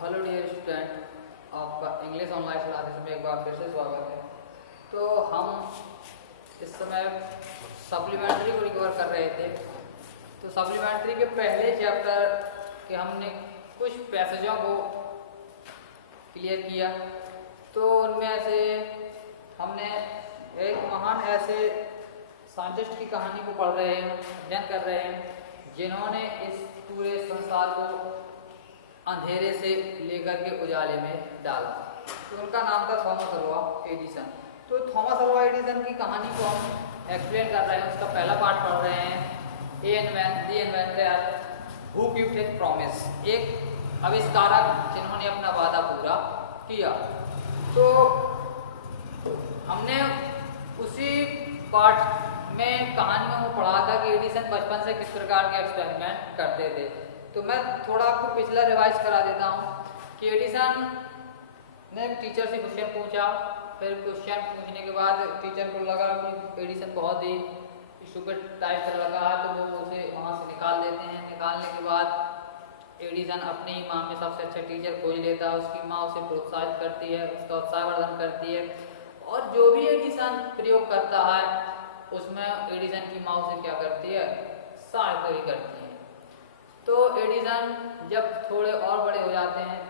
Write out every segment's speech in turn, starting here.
Hello dear student, आपका English online classes में एक बार फिर से स्वागत है। तो हम इस समय सप्लीमेंट्री को रिकवर कर रहे थे। तो सप्लीमेंट्री के पहले चैप्टर के हमने कुछ पैसेजों को क्लियर किया। तो उनमें से हमने एक महान ऐसे साइंटिस्ट की कहानी को पढ़ रहे हैं, अध्ययन कर रहे हैं, जिन्होंने इस पूरे संसार को अंधेरे से लेकर के उजाले में डाला। तो उनका नाम था थॉमस अल्वा एडिसन। तो थॉमस अल्वा एडिसन की कहानी को हम एक्सप्लेन कर रहे हैं। उसका पहला पार्ट पढ़ रहे हैं, the inventor who kept his promise, एक आविष्कारक जिन्होंने अपना वादा पूरा किया। तो हमने उसी पार्ट में कहानियों को पढ़ा था कि एडिसन बचपन से किस प्रकार के एक्सपेरिमेंट करते थे। तो मैं थोड़ा आपको पिछला रिवाइज करा देता हूँ कि एडिसन ने टीचर से क्वेश्चन पूछा। फिर क्वेश्चन पूछने के बाद टीचर को लगा कि एडिसन बहुत ही स्टूपिड टाइप का लगा है, तो वो उसे वहाँ से निकाल देते हैं। निकालने के बाद एडिसन अपनी माँ में सबसे अच्छा टीचर खोज लेता है। उसकी माँ उसे प्रोत्साहित करती है, उसका उत्साहवर्धन करती है, और जो भी एडिसन प्रयोग करता है उसमें एडिसन की माँ उसे क्या करती है, सहायता भी करती है। तो एडिसन जब थोड़े और बड़े हो जाते हैं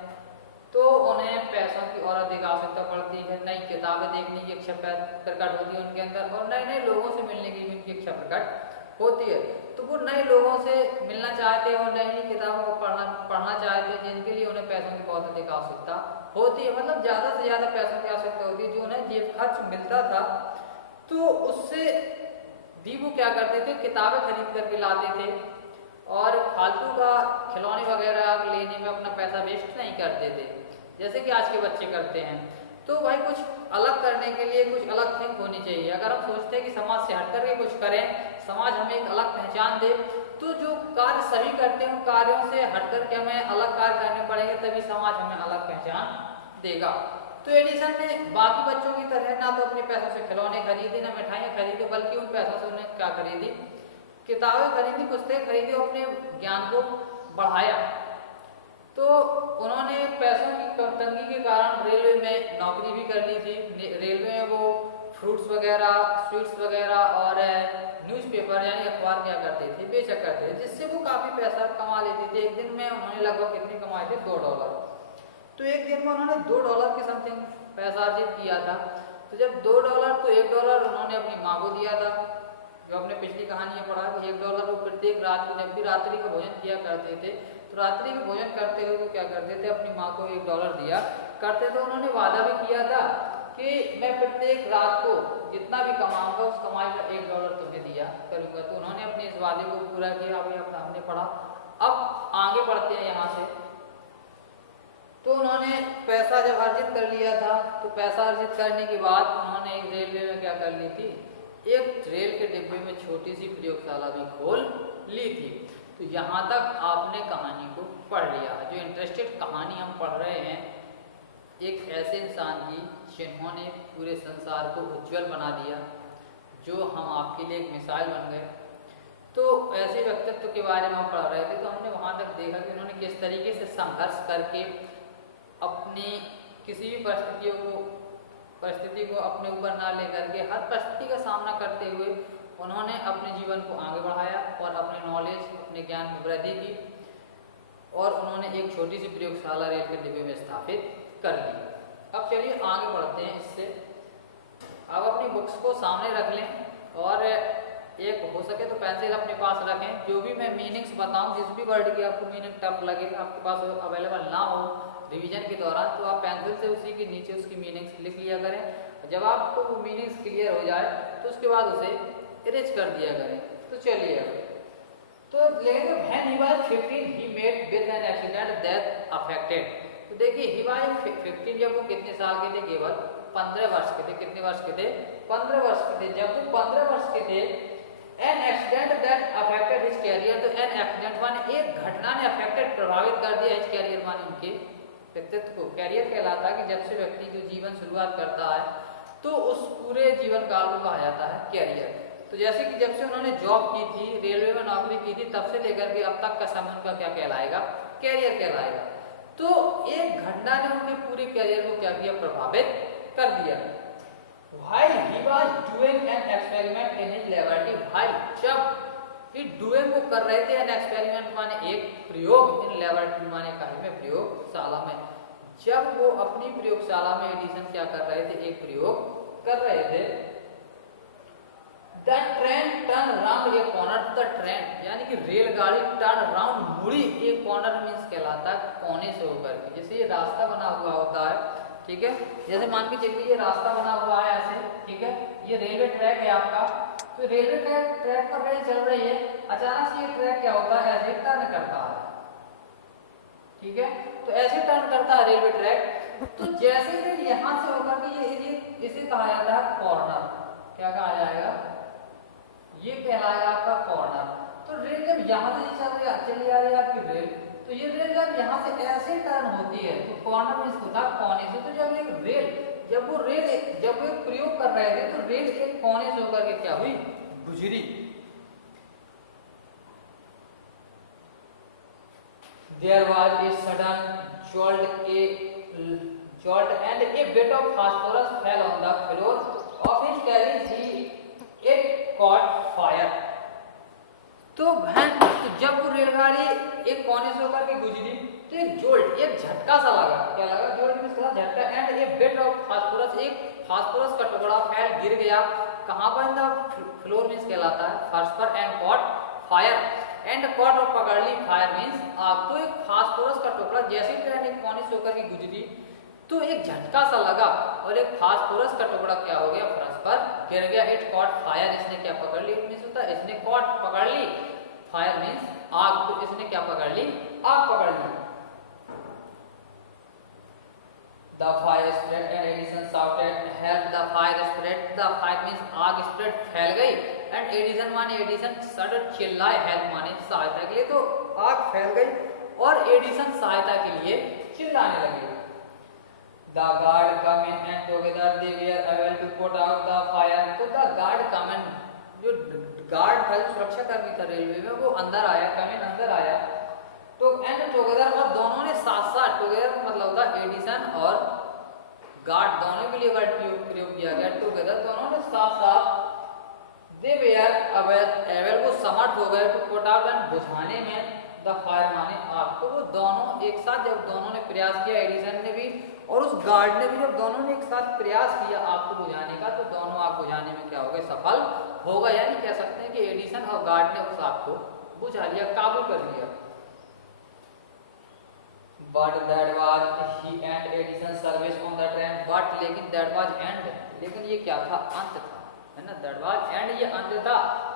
तो उन्हें पैसों की और अधिक आवश्यकता पड़ती है। नई किताबें देखने की इच्छा प्रकट होती है उनके अंदर, और नए नए लोगों से मिलने की भी उनकी इच्छा प्रकट होती है। तो वो नए लोगों से मिलना चाहते हैं और नई नई किताबों को पढ़ना चाहते हैं, जिनके लिए उन्हें पैसों की बहुत अधिक आवश्यकता होती है। मतलब ज़्यादा से ज़्यादा पैसों की आवश्यकता होती है। जो उन्हें जेब खर्च मिलता था तो उससे भी वो क्या करते थे, किताबें खरीद करके लाते थे और फालतू का खिलौने वगैरह लेने में अपना पैसा वेस्ट नहीं करते थे जैसे कि आज के बच्चे करते हैं। तो भाई कुछ अलग करने के लिए कुछ अलग थिंक होनी चाहिए। अगर हम सोचते हैं कि समाज से हट करके कुछ करें, समाज हमें एक अलग पहचान दे, तो जो कार्य सभी करते हैं उन कार्यों से हट करके हमें अलग कार्य करने पड़ेंगे, तभी समाज हमें अलग पहचान देगा। तो एडिसन ने बाकी बच्चों की तरह ना तो अपने पैसों से खिलौने खरीदे, ना मिठाइयाँ खरीदी, बल्कि उन पैसों से उन्हें क्या खरीदी, किताबें खरीदी, पुस्तकें खरीदी, अपने ज्ञान को बढ़ाया। तो उन्होंने पैसों की तंगी के कारण रेलवे में नौकरी भी कर ली थी। रेलवे में वो फ्रूट्स वगैरह, स्वीट्स वगैरह और न्यूज़पेपर यानी अखबार क्या करते थे, बेचा करते थे, जिससे वो काफ़ी पैसा कमा लेते थे। एक दिन में उन्होंने लगभग कितने कमाए थे, $2। तो एक दिन में उन्होंने $2 के समथिंग पैसा अर्जित किया था। तो जब $2 तो $1 उन्होंने अपनी माँ को दिया था। जो आपने पिछली कहानी में पढ़ा कि $1 वो प्रत्येक रात को जब भी रात्रि का भोजन किया करते थे, तो रात्रि का भोजन करते हुए वो क्या करते थे, अपनी माँ को $1 दिया करते थे। उन्होंने वादा भी किया था कि मैं प्रत्येक रात को जितना भी कमाऊंगा उस कमाई का $1 तुम्हें दिया करूंगा। तो उन्होंने अपने इस वादे को पूरा किया। अभी अपना हमने पढ़ा, अब आगे बढ़ते हैं यहाँ से। तो उन्होंने पैसा जब अर्जित कर लिया था, तो पैसा अर्जित करने के बाद उन्होंने एक रेलवे में क्या कर ली थी, एक रेल के डिब्बे में छोटी सी प्रयोगशाला भी खोल ली थी। तो यहाँ तक आपने कहानी को पढ़ लिया। जो इंटरेस्टेड कहानी हम पढ़ रहे हैं एक ऐसे इंसान की जिन्होंने पूरे संसार को उज्जवल बना दिया, जो हम आपके लिए एक मिसाल बन गए। तो ऐसे व्यक्तित्व के बारे में हम पढ़ रहे थे। तो हमने वहाँ तक देखा कि उन्होंने किस तरीके से संघर्ष करके अपनी किसी भी परिस्थिति को अपने ऊपर ना लेकर के हर परिस्थिति का सामना करते हुए उन्होंने अपने जीवन को आगे बढ़ाया और अपने नॉलेज, अपने ज्ञान में वृद्धि की, और उन्होंने एक छोटी सी प्रयोगशाला रेल के डिब्बे में स्थापित कर ली। अब चलिए आगे बढ़ते हैं इससे। अब अपनी बुक्स को सामने रख लें और एक हो सके तो पेंसिल अपने पास रखें। जो भी मैं मीनिंग्स बताऊं, जिस भी वर्ड की आपको मीनिंग टफ लगे, आपके पास अवेलेबल ना हो रिवीजन के दौरान, तो आप पेंसिल से उसी के नीचे उसकी मीनिंग्स लिख लिया करें। जब आपको वो मीनिंग्स क्लियर हो जाए तो उसके बाद उसे इरेज कर दिया करें। तो चलिए तो लेकिन when he was 15 he met with an accident that affected. तो देखिए ही वाज 15, जब वो कितने साल के थे, केवल 15 वर्ष के थे। कितने वर्ष के थे, 15 वर्ष के थे। जब वो 15 वर्ष के थे, an accident that affected his career. तो एन एक्सीडेंट माने एक घटना ने अफेक्टेड, प्रभावित कर दिया, हिज कैरियर माने उनके व्यक्तित्व को। कैरियर कहलाता है कि जब से व्यक्ति जो जीवन शुरुआत करता है तो उस पूरे जीवन काल को कहा जाता है कैरियर। तो जैसे कि जब से उन्होंने जॉब की थी, रेलवे में नौकरी की थी, तब से लेकर के अब तक का समय उनका क्या कहलाएगा, कैरियर कहलाएगा। तो एक घटना ने उनके पूरे करियर को क्या किया, प्रभावित कर दिया। While he was doing an experiment in his laboratory, while जब he doing को कर रहे थे an experiment माने एक प्रयोग, in laboratory माने कहीं में प्रयोगशाला में, जब वो अपनी प्रयोगशाला में एडिसन क्या कर रहे थे, एक प्रयोग कर रहे थे, the train turn round a corner, the train यानी कि रेलगाड़ी turn round मुड़ी, एक corner मींस कहलाता है कोने से होकर के, जैसे ये रास्ता बना हुआ होता है, ठीक है, जैसे मान के चलिए ये रास्ता बना हुआ है ऐसे, ठीक है, ये रेलवे ट्रैक है आपका, तो रेलवे ट्रैक पर रेल चल रही है, अचानक से ये ट्रैक क्या होता है, ऐसे टर्न करता है, ठीक है, तो ऐसे टर्न करता है रेलवे ट्रैक, तो जैसे रेल यहाँ से होकर के ये इसे कहा जाता है कॉर्नर, क्या कहा जाएगा, ये कहलाएगा आपका कॉर्नर। तो रेल जब यहाँ से चली आ रही है आपकी रेल, तो ये रेल जब यहाँ से ऐसे टर्न होती है तो कॉर्नर मींस होता है कोने से, तो जब एक रेल जब वो प्रयोग कर रहे थे तो रेल एक कोने से होकर के क्या हुई, गुजरी। There was a sudden jolt and a bit of phosphorus fell on the floor of his carriage. It caught fire. तो जब वो रेलगाड़ी एक कोने से होकर के गुजरी तो एक जोल्ट, एक झटका सा लगा, क्या लगा, जोल्ट मींस झटका, and A bit of phosphorus, एक फास्फोरस का टुकड़ा फैल गिर गया, कहां पर, द फ्लोर मींस कहलाता है फर्श पर, and caught fire, and caught और पकड़ ली, फायर मींस आग। तो एक फास्फोरस का टुकड़ा जैसे ही ट्रेन एक कोने से होकर के गुजरी तो एक झटका सा लगा और एक फास्फोरस का टुकड़ा क्या हो गया, फर्श पर गिर गया। इट कॉट फायर, इसने क्या पकड़ ली, मींस होता है इसने कॉट पकड़ ली, फायर मींस आग, तो इसने क्या पकड़ ली, आग पकड़ ली। The fire spread and Edison shouted, "Help! The fire spread!" The fire means आग spread, फैल गई, and Edison माने एडिसन सडन चिल्लाए, help माने सहायता के लिए, तो आग फैल गई और एडिसन सहायता के लिए चिल्लाने लगे। The guard come in and together they were able to put out the fire. तो the guard come in, जो गार्ड था, सुरक्षा कर्मी था रेलवे में, वो अंदर आया, कम इन अंदर आया, तो एंड टुगेदर, और दोनों ने साथ साथ, टुगेदर का मतलब होता है एडिसन और गार्ड दोनों के लिए वर्ड प्रयोग किया गया, टुगेदर दोनों ने साथ साथ, दे वेयर एबल को समर्थ हो गए टू पुट आउट एंड बुझाने में द फायर माने आग। तो वो दोनों एक साथ जब दोनों ने प्रयास किया, एडिसन ने भी और उस गार्ड ने भी, जब दोनों ने एक साथ प्रयास किया आग को बुझाने का, तो दोनों आग बुझाने में क्या हो गए, सफल हो गए। यानी कह सकते हैं कि एडिसन और गार्ड ने उस आग को बुझा लिया, काबू कर लिया। But that was he and Edison service on the train. But लेकिन that was end, लेकिन ये क्या था, अंत था, है ना, that was end, ये अंत था।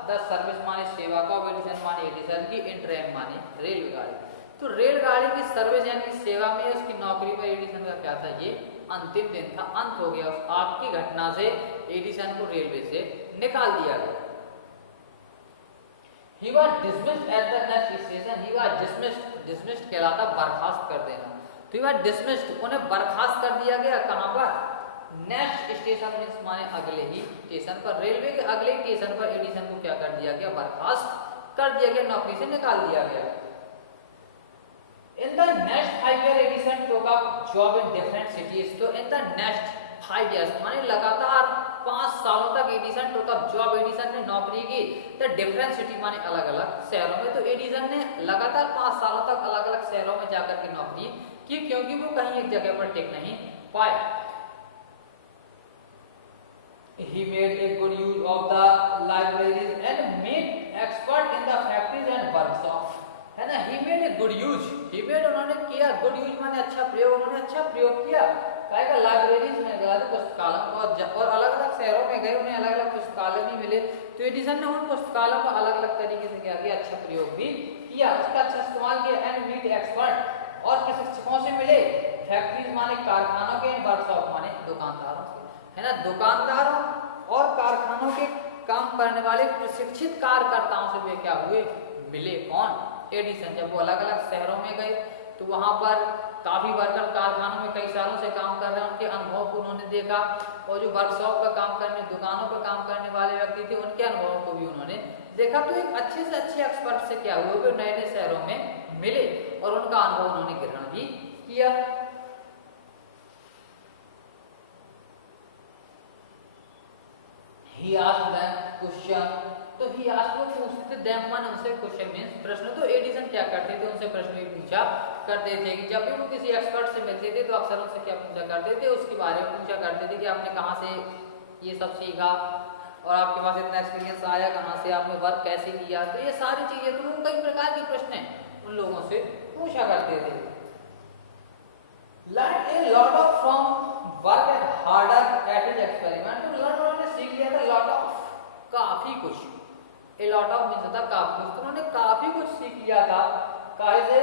The service माने सेवा का, एडिसन माने एडिसन की, इन ट्रेन माने रेलगाड़ी। तो रेलगाड़ी की सर्विस यानी कि सेवा में उसकी नौकरी पर एडिसन का क्या था, ये अंतिम दिन था, अंत हो गया। उस आग की घटना से एडिसन को रेलवे से निकाल दिया गया। He was dismissed at the next station. He was dismissed कहलाता बर्खास्त कर देना। तो he was dismissed, उन्हें बर्खास्त कर दिया गया, कहाँ पर, नेक्स्ट स्टेशन मींस माने अगले ही स्टेशन पर, रेलवे के अगले स्टेशन पर एडिसन को क्या कर दिया गया, बर्खास्त कर दिया गया, नौकरी से निकाल दिया गया। In the next 5 years, Edison took up job in different cities. तो in the next 5 years माने लगातार 5 सालों तक Edison took up job, Edison ने नौकरी की the different city माने अलग अलग शहरों में। तो एडिसन ने लगातार 5 सालों तक अलग अलग शहरों में जाकर के नौकरी की, क्योंकि वो कहीं एक जगह पर टिक नहीं पाए। He made a good use of the libraries and made expert in the factories and workshops, है ना। He made a good use, he made, उन्होंने किया, good use माने अच्छा प्रयोग, उन्होंने अच्छा प्रयोग किया, कहेगा लाइब्रेरीज में गया, पुस्तकालय, और अलग अलग शहरों में गए, उन्हें अलग अलग पुस्तकालय भी मिले, तो एडिसन ने उन पुस्तकालयों का अलग अलग तरीके से क्या किया, अच्छा प्रयोग भी किया, उसका अच्छा इस्तेमाल किया। एंड मीट एक्सपर्ट, और प्रशिक्षकों से मिले, फैक्ट्रीज माने कारखानों के, वर्कशॉप माने दुकानदारों से, है ना, दुकानदारों और कारखानों के काम करने वाले प्रशिक्षित कार्यकर्ताओं से वे क्या हुए, मिले, कौन, एडिसन। जब वो अलग अलग शहरों में गए तो वहां पर काफी वर्कर कारखानों में कई सालों से काम कर रहे हैं, उनके अनुभव को उन्होंने देखा, और जो वर्कशॉप पर काम करने, दुकानों पर काम करने वाले व्यक्ति थे, उनके अनुभवों को भी उन्होंने देखा। तो एक अच्छे से अच्छे एक्सपर्ट से क्या हुए, वे नए नए शहरों में मिले और उनका अनुभव उन्होंने ग्रहण भी किया। He asked them question, तो he asked वो पूछते थे, them माने उनसे क्वेश्चन मींस प्रश्न। तो एडिसन क्या करते थे, उनसे प्रश्न भी पूछा करते थे कि जब भी वो किसी एक्सपर्ट से मिलते थे तो अक्सर उनसे क्या पूछा करते थे, उसके बारे में पूछा करते थे कि आपने कहाँ से ये सब सीखा और आपके पास इतना एक्सपीरियंस आया कहाँ से, आपने वर्क कैसे किया। तो ये सारी चीजें, तो वो कई प्रकार के प्रश्न उन लोगों से पूछा करते थे। Learn a lot of from work and harder at his experiment। तो learn उन्होंने सीख लिया था lot of, काफी कुछ। a lot of मीन्स होता काफी कुछ, तो उन्होंने काफी कुछ सीख लिया था। काहे से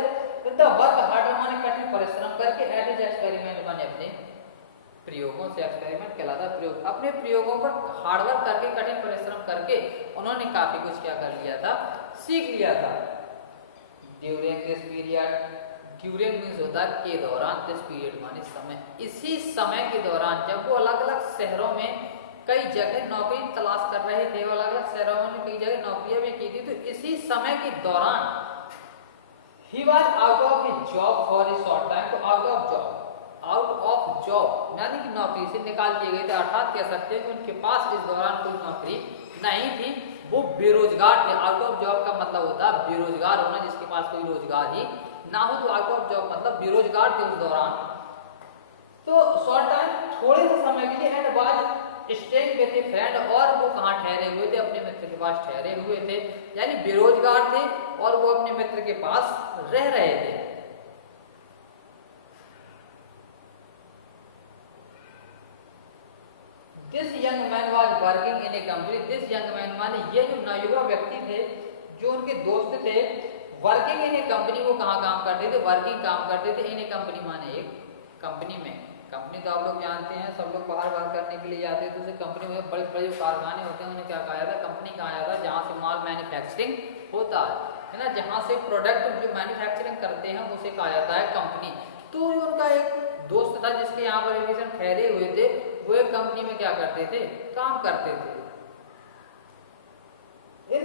the work harder माने कठिन परिश्रम करके at his experiment माने अपने प्रयोगों से, एक्सपेरिमेंट कहलाता है प्रयोग। अपने प्रयोगों पर हार्डवर्क करके कठिन परिश्रम करके उन्होंने काफी कुछ क्या कर लिया था, सीख लिया था। During this period, during means होता है के दौरान, दिस पीरियड माने समय, इसी समय के दौरान जब वो अलग अलग शहरों में कई जगह नौकरी तलाश कर रहे थे, वो अलग अलग शहरों में कई जगह नौकरियां भी की थी, तो इसी समय के दौरान he was out of his job for a short time। तो out of job, out of job यानी कि नौकरी से निकाल दिए गए थे, अर्थात कह सकते हैं कि उनके पास इस दौरान कोई नौकरी नहीं थी, वो बेरोजगार थे। आउट ऑफ जॉब का मतलब होता है बेरोजगार होना, जिसके पास कोई रोजगार ही ना हो, तो आउट ऑफ जॉब मतलब बेरोजगार थे उस दौरान। तो शॉर्ट टाइम थोड़े से समय के लिए, and was staying with A friend, और वो कहाँ ठहरे हुए थे, अपने मित्र के पास ठहरे हुए थे, यानी बेरोजगार थे और वो अपने मित्र के पास रह रहे थे। This young man was working in A company. This young man माने ये जो नवयुवा व्यक्ति थे, जो उनके दोस्त थे, वर्किंग इन ए कंपनी, वो कहाँ काम करते थे, वर्किंग काम करते थे। इन ए कंपनी माने एक कंपनी में, कंपनी तो आप लोग जानते हैं, सब लोग बाहर वर्क करने के लिए जाते हैं, तो उसे कंपनी में बड़े बड़े जो कारखाने होते हैं उन्हें क्या कहा जाता है, कंपनी कहा जाता है, जहाँ से माल मैन्युफैक्चरिंग होता है ना, जहाँ से प्रोडक्ट जो मैन्युफैक्चरिंग करते हैं उसे कहा जाता है कंपनी। तो उनका एक दोस्त था जिसके यहाँ पर एडिसन ठहरे हुए थे, वो एक कंपनी में क्या करते थे, काम करते थे। in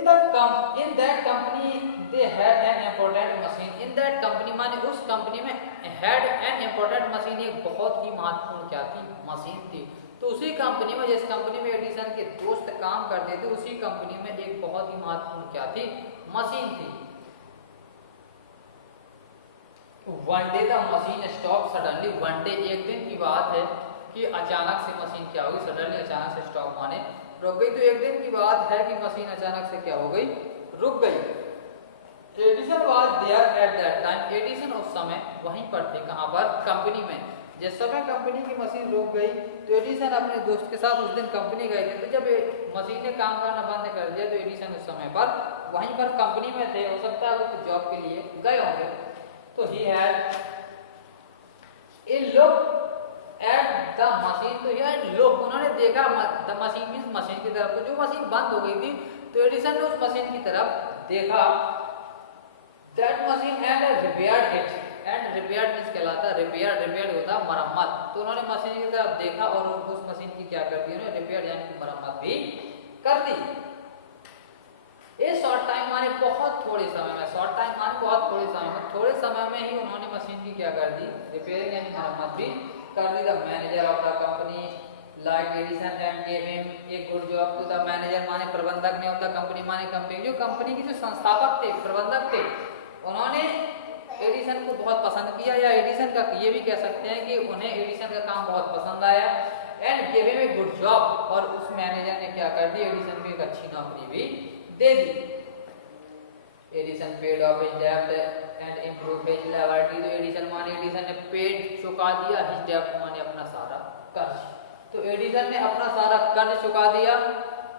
that company they had an important machine। in that company माने उस कंपनी में had an important machine, एक बहुत ही महत्वपूर्ण क्या थी, मशीन थी। तो उसी कंपनी में, जिस कंपनी में एडिसन के दोस्त काम करते थे, उसी कंपनी में एक बहुत ही महत्वपूर्ण क्या थी, मशीन थी। One day the machine stop suddenly. One day एक दिन की बात है कि अचानक से मशीन क्या होगी, सडनली अचानक से, स्टॉप माने रुक गई। तो एक दिन की बात है कि मशीन अचानक से क्या हो गई, रुक गई। Edison was there at that time. Edison उस समय वहीं पर थे, कहां पर, कंपनी में। जिस समय कंपनी की मशीन रुक गई तो एडिसन अपने दोस्त के साथ उस दिन कंपनी गए थे। तो जब मशीन ने काम करना बंद कर दिया तो एडिसन उस समय पर वहीं पर कंपनी में थे। हो सकता है वो तो जॉब के लिए गए होंगे। तो he had a look at the machine. तो यह लोग, उन्होंने देखा द मशीन मींस मशीन की तरफ। तो जो मशीन बंद हो गई थी तो एडिसन ने उस मशीन की तरफ देखा। That machine and repaired it. And repaired means कहलाता है रिपेयर, रिपेयर्ड होता है मरम्मत। तो उन्होंने मशीन की तरफ देखा और उस मशीन की क्या कर दी, उन्होंने रिपेयर यानी कि मरम्मत भी कर दी। ए शॉर्ट टाइम माने बहुत थोड़े समय में, शॉर्ट टाइम माने बहुत थोड़े समय में, थोड़े समय में ही उन्होंने मशीन की क्या कर दी, रिपेयरिंग यानी मरम्मत भी कर दी। The manager of the company liked Edison and gave him a good job. तो द मैनेजर माने प्रबंधक ने, ऑफ द कंपनी माने कंपनी, जो कंपनी के जो संस्थापक थे, प्रबंधक थे, उन्होंने एडिसन को बहुत पसंद किया, या एडिसन का ये भी कह सकते हैं कि उन्हें एडिसन का काम बहुत पसंद आया। And gave him a good job. और उस मैनेजर ने क्या कर दी, एडिसन को एक अच्छी नौकरी भी दे दी। एडिसन पेड ऑफ हिज डेब्ट एंड इम्प्रूव्ड हिज लायबिलिटी। तो एडिसन माने एडिसन ने पेड चुका दिया, हिज डेब्ट माने अपना सारा कर्ज। तो एडिसन ने अपना सारा कर्ज चुका दिया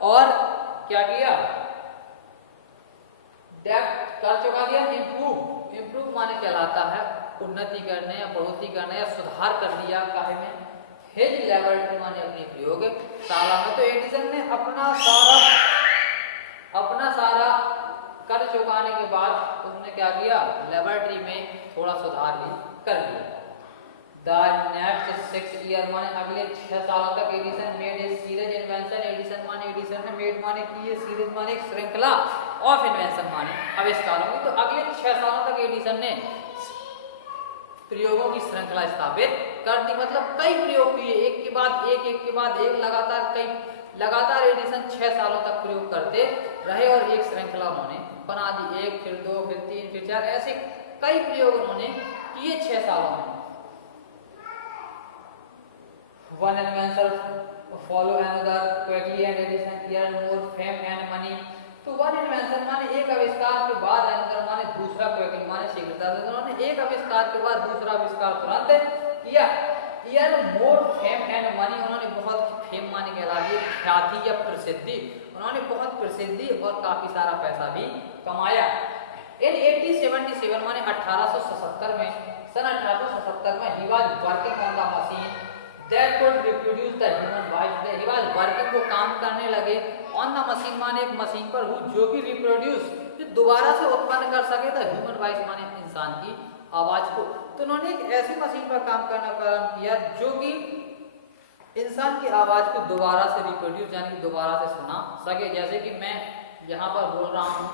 और क्या किया, डेब्ट कर्ज चुका दिया। इम्प्रूव, इम्प्रूव माने कहलाता है उन्नति करने या बढ़ोतरी करने या सुधार कर दिया काहे में, हिज लायबिलिटी माने अपनी प्रयोगशाला में। तो एडिसन ने अपना सारा कर्ज चुकाने के बाद उसने क्या किया, लेबोरेटरी में थोड़ा सुधार भी कर लिया। द नेक्स्ट 6 ईयर माने अगले 6 सालों तक Edison made a series invention. Edison माने एडिसन ने मेड माने की है, सीरीज माने एक श्रृंखला, ऑफ इन्वेंशन माने आविष्कारों की। तो अगले 6 सालों तक एडिसन ने प्रयोगों की श्रृंखला स्थापित कर दी। मतलब कई प्रयोग किए, एक के बाद एक, एक के बाद एक, लगातार एडिसन 6 सालों तक प्रयोग करते रहे और एक श्रृंखला उन्होंने बना दी। 1 फिर 2 फिर 3 फिर 4, ऐसे कई प्रयोग उन्होंने किए 6 सालों में। One inventor follow another quickly and Edison earned more fame and money। तो one invention माने एक आविष्कार के बाद another माने दूसरा, quickly माने शीघ्रता से, उन्होंने एक आविष्कार के बाद दूसरा आविष्कार तुरंत किया। earned more fame and money, उन्होंने बहुत फेम माने के लिए ख्याति या प्रसिद्धि, उन्होंने बहुत प्रसिद्धि और काफी सारा पैसा भी कमाया। In 1877 माने 1877 में, सन 1877 में he was working on the machine that could reproduce the human voice। he was working, वो काम करने लगे on the machine माने एक मशीन पर हूँ जो कि reproduce, जो दोबारा से उत्पन्न कर सके था human voice माने इंसान की आवाज को। तो उन्होंने एक ऐसी मशीन पर काम करना प्रारंभ किया जो कि इंसान की आवाज को दोबारा से रिप्रोड्यूस यानी कि दोबारा से सुना सके। जैसे कि मैं यहाँ पर बोल रहा हूँ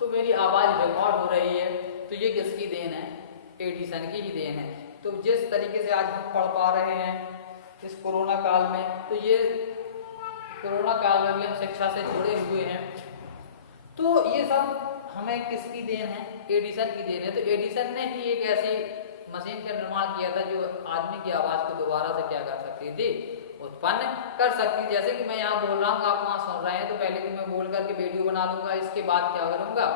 तो मेरी आवाज रिकॉर्ड हो रही है, तो ये किसकी देन है? एडिसन की ही देन है। तो जिस तरीके से आज हम पढ़ पा रहे हैं इस कोरोना काल में, तो ये कोरोना काल में भी हम शिक्षा से जुड़े हुए हैं, तो ये सब हमें किसकी देन है? एडिसन की देन है। तो एडिसन ने ही एक ऐसी मशीन का निर्माण किया था जो आदमी की आवाज को दोबारा से क्या कर सकती थी? उत्पन्न कर सकती। जैसे कि मैं यहाँ बोल रहा हूँ, आप वहाँ सुन रहे हैं, तो पहले तो मैं बोल करके वीडियो बना लूंगा, इसके बाद क्या करूंगा,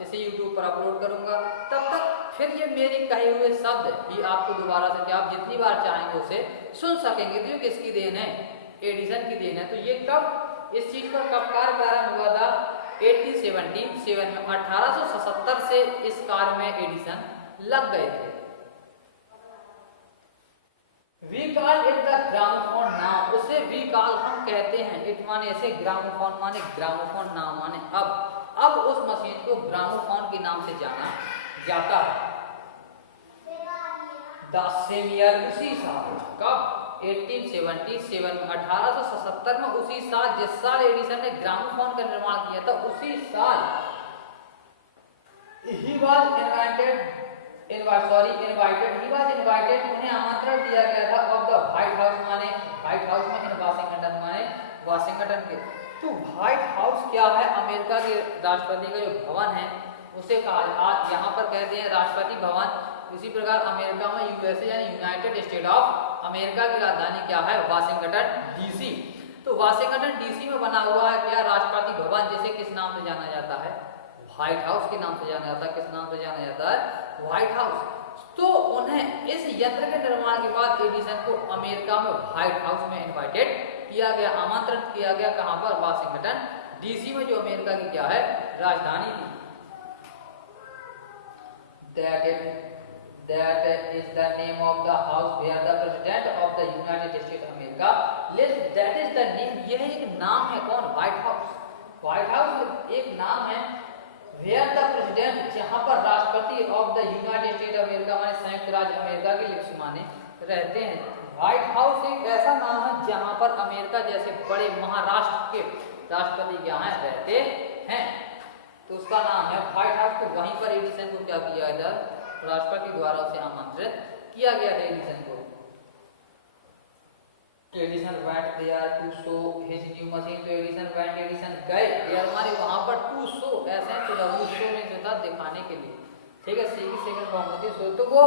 इसे यूट्यूब पर अपलोड करूंगा, तब तक फिर ये मेरी कहे हुए शब्द ही आपको दोबारा से क्या आप जितनी बार चाहेंगे उसे सुन सकेंगे। तो ये किसकी देन है? एडिसन की देन है। तो ये कब इस चीज पर कब कार्य प्रारंभ हुआ था? 1877 में, 1877 से इस कार्य में एडिसन लग गए थे। We call it the gramophone now, उसे we call हम कहते हैं, it माने ऐसे, ग्रामोफोन माने ग्रामोफोन, नाम माने अब उस मशीन को ग्रामोफोन के नाम से जाना जाता है। The same year, उसी साल, कब? 1877 में, 1877 में, उसी साल जिस साल एडिसन ने ग्रामोफोन का निर्माण किया था, उसी साल he was invited, उन्हें आमंत्रण दिया गया था ऑफ द व्हाइट हाउस माने व्हाइट हाउस में, इन वाशिंगटन माने वाशिंगटन के। तो व्हाइट हाउस क्या है? अमेरिका के राष्ट्रपति का जो भवन है उसे कहा, यहाँ पर कहते हैं राष्ट्रपति भवन। इसी प्रकार अमेरिका में यूएसए यानी यूनाइटेड स्टेट ऑफ अमेरिका की राजधानी क्या है? Washington DC. तो वाशिंगटन डीसी में बना हुआ है क्या? राष्ट्रपति भवन, जिसे किस नाम से जाना जाता है? व्हाइट हाउस के नाम से जाना जाता है। किस नाम से जाना जाता है? White house. तो उन्हें इस यंत्र के निर्माण के बाद एडिसन को अमेरिका में व्हाइट हाउस में इनवाइटेड किया गया, आमंत्रित किया गया। कहां पर? वाशिंगटन डीसी में, जो अमेरिका की क्या है? राजधानी थी। That is the name of the house where the president of the United States of America lives। That is the name, यह एक नाम है। कौन? White house. व्हाइट हाउस एक नाम है। Where the president, जहां पर राष्ट्रपति of the United state of America माने संयुक्त राज्य अमेरिका के लिप्स माने रहते हैं। व्हाइट हाउस एक ऐसा नाम है जहां पर अमेरिका जैसे बड़े महाराष्ट्र के राष्ट्रपति क्या है? रहते हैं, तो उसका नाम है व्हाइट हाउस। तो वहीं पर एडिसन को क्या किया गया? राष्ट्रपति द्वारा उसे आमंत्रित किया गया था एडिसन को। Edison went there to show his new machine। तो एडिसन गए यार हमारे वहां पर टू शो, ऐसे तो डब्ल्यू शो में जो था दिखाने के लिए, ठीक है, सी की सेकंड फॉर्म होती है शो। तो वो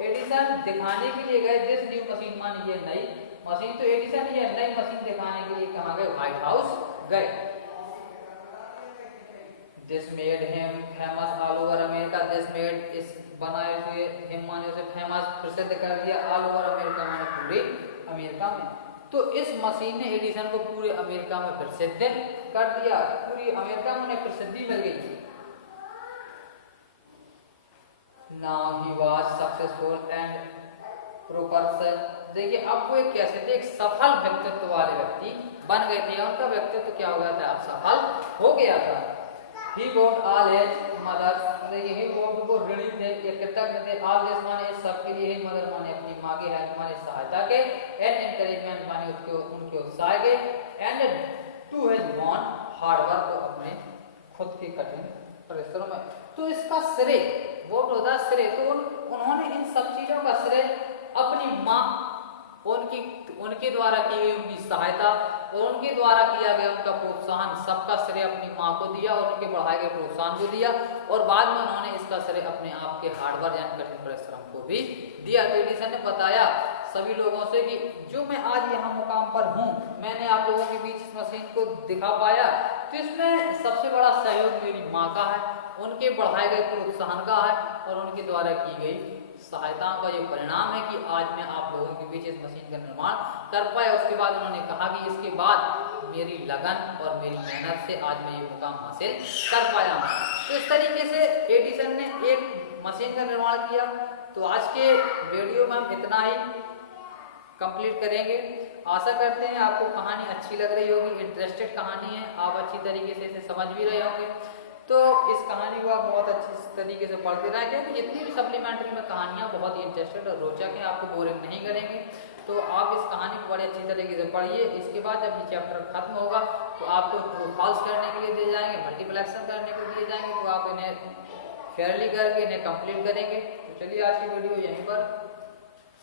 एडिसन दिखाने के लिए गए दिस न्यू मशीन, मान ये नई मशीन। तो एडिसन ये नई मशीन दिखाने के लिए कहां गए? व्हाइट हाउस गए। This made him famous all over America. This made इस बनाए हुए हिम माने उसे फेमस, प्रसिद्ध कर दिया, ऑल ओवर अमेरिका माने पूरे अमेरिका में। तो इस मशीन ने एडिसन को पूरे अमेरिका में प्रसिद्ध कर दिया, पूरी अमेरिका में उन्हें प्रसिद्धि मिल गई। Now he was successful and prosperous। देखिए अब वो एक कैसे थे? एक सफल व्यक्तित्व वाले व्यक्ति बन गए थे। उनका व्यक्तित्व क्या हो गया था? अब सफल हो गया था। He got all his mother, देखिए he got को ऋणी थे, ये कृतज्ञ थे। all this माने सबके लिए, मदर माने अपनी माँ के, हेल्प माने सहायता के, and encouragement माने उनके उत्साह के, and to his own hard work, को अपने खुद के कठिन परिश्रम में। तो इसका श्रेय वो होता श्रेय, तो उन्होंने इन सब चीजों का उनके द्वारा की गई उनकी सहायता और उनके द्वारा किया गया उनका प्रोत्साहन, सबका श्रेय अपनी माँ को दिया और उनके बढ़ाए गए प्रोत्साहन को दिया और बाद में उन्होंने इसका श्रेय अपने आप के हार्डवर्क यानी कठिन परिश्रम को भी दिया। तो एडिसन ने बताया सभी लोगों से कि जो मैं आज यहाँ मुकाम पर हूँ, मैंने आप लोगों के बीच इस मशीन को दिखा पाया, तो इसमें सबसे बड़ा सहयोग मेरी माँ का है, उनके बढ़ाए गए प्रोत्साहन का है और उनके द्वारा की गई सहायताओं का ये परिणाम है कि आज मैं आप लोगों के बीच इस मशीन का निर्माण कर पाया। उसके बाद उन्होंने कहा कि इसके बाद मेरी लगन और मेरी मेहनत से आज मैं ये मुकाम हासिल कर पाया हूँ। तो इस तरीके से एडिसन ने एक मशीन का निर्माण किया। तो आज के वीडियो में हम इतना ही कंप्लीट करेंगे। आशा करते हैं आपको कहानी अच्छी लग रही होगी, इंटरेस्टेड कहानी है, आप अच्छी तरीके से इसे समझ भी रहे होंगे। तो इस कहानी को आप बहुत अच्छी तरीके से पढ़ते रहें, क्योंकि जितनी भी सप्लीमेंट्री में कहानियाँ बहुत ही इंटरेस्टेड और रोचक हैं, आपको बोरिंग नहीं करेंगे। तो आप इस कहानी को बड़ी अच्छी तरीके से पढ़िए। इसके बाद जब ये चैप्टर खत्म होगा तो आपको ट्रू फॉल्स करने के लिए दिए जाएंगे, मल्टीप्लेक्शन करने को दिए जाएंगे, तो आप इन्हें फेयरली करके इन्हें कंप्लीट करेंगे। तो चलिए आज की वीडियो यहीं पर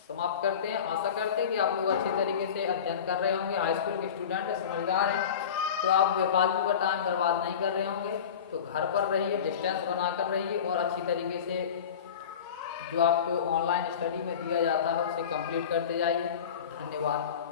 समाप्त करते हैं। आशा करते हैं कि आप लोग अच्छी तरीके से अध्ययन कर रहे होंगे, हाई स्कूल के स्टूडेंट हैं, समझदार हैं, तो आप बेफालतू का टाइम बर्बाद नहीं कर रहे होंगे। तो घर पर रहिए, डिस्टेंस बनाकर रहिए और अच्छी तरीके से जो आपको ऑनलाइन स्टडी में दिया जाता है उसे कंप्लीट करते जाइए। धन्यवाद।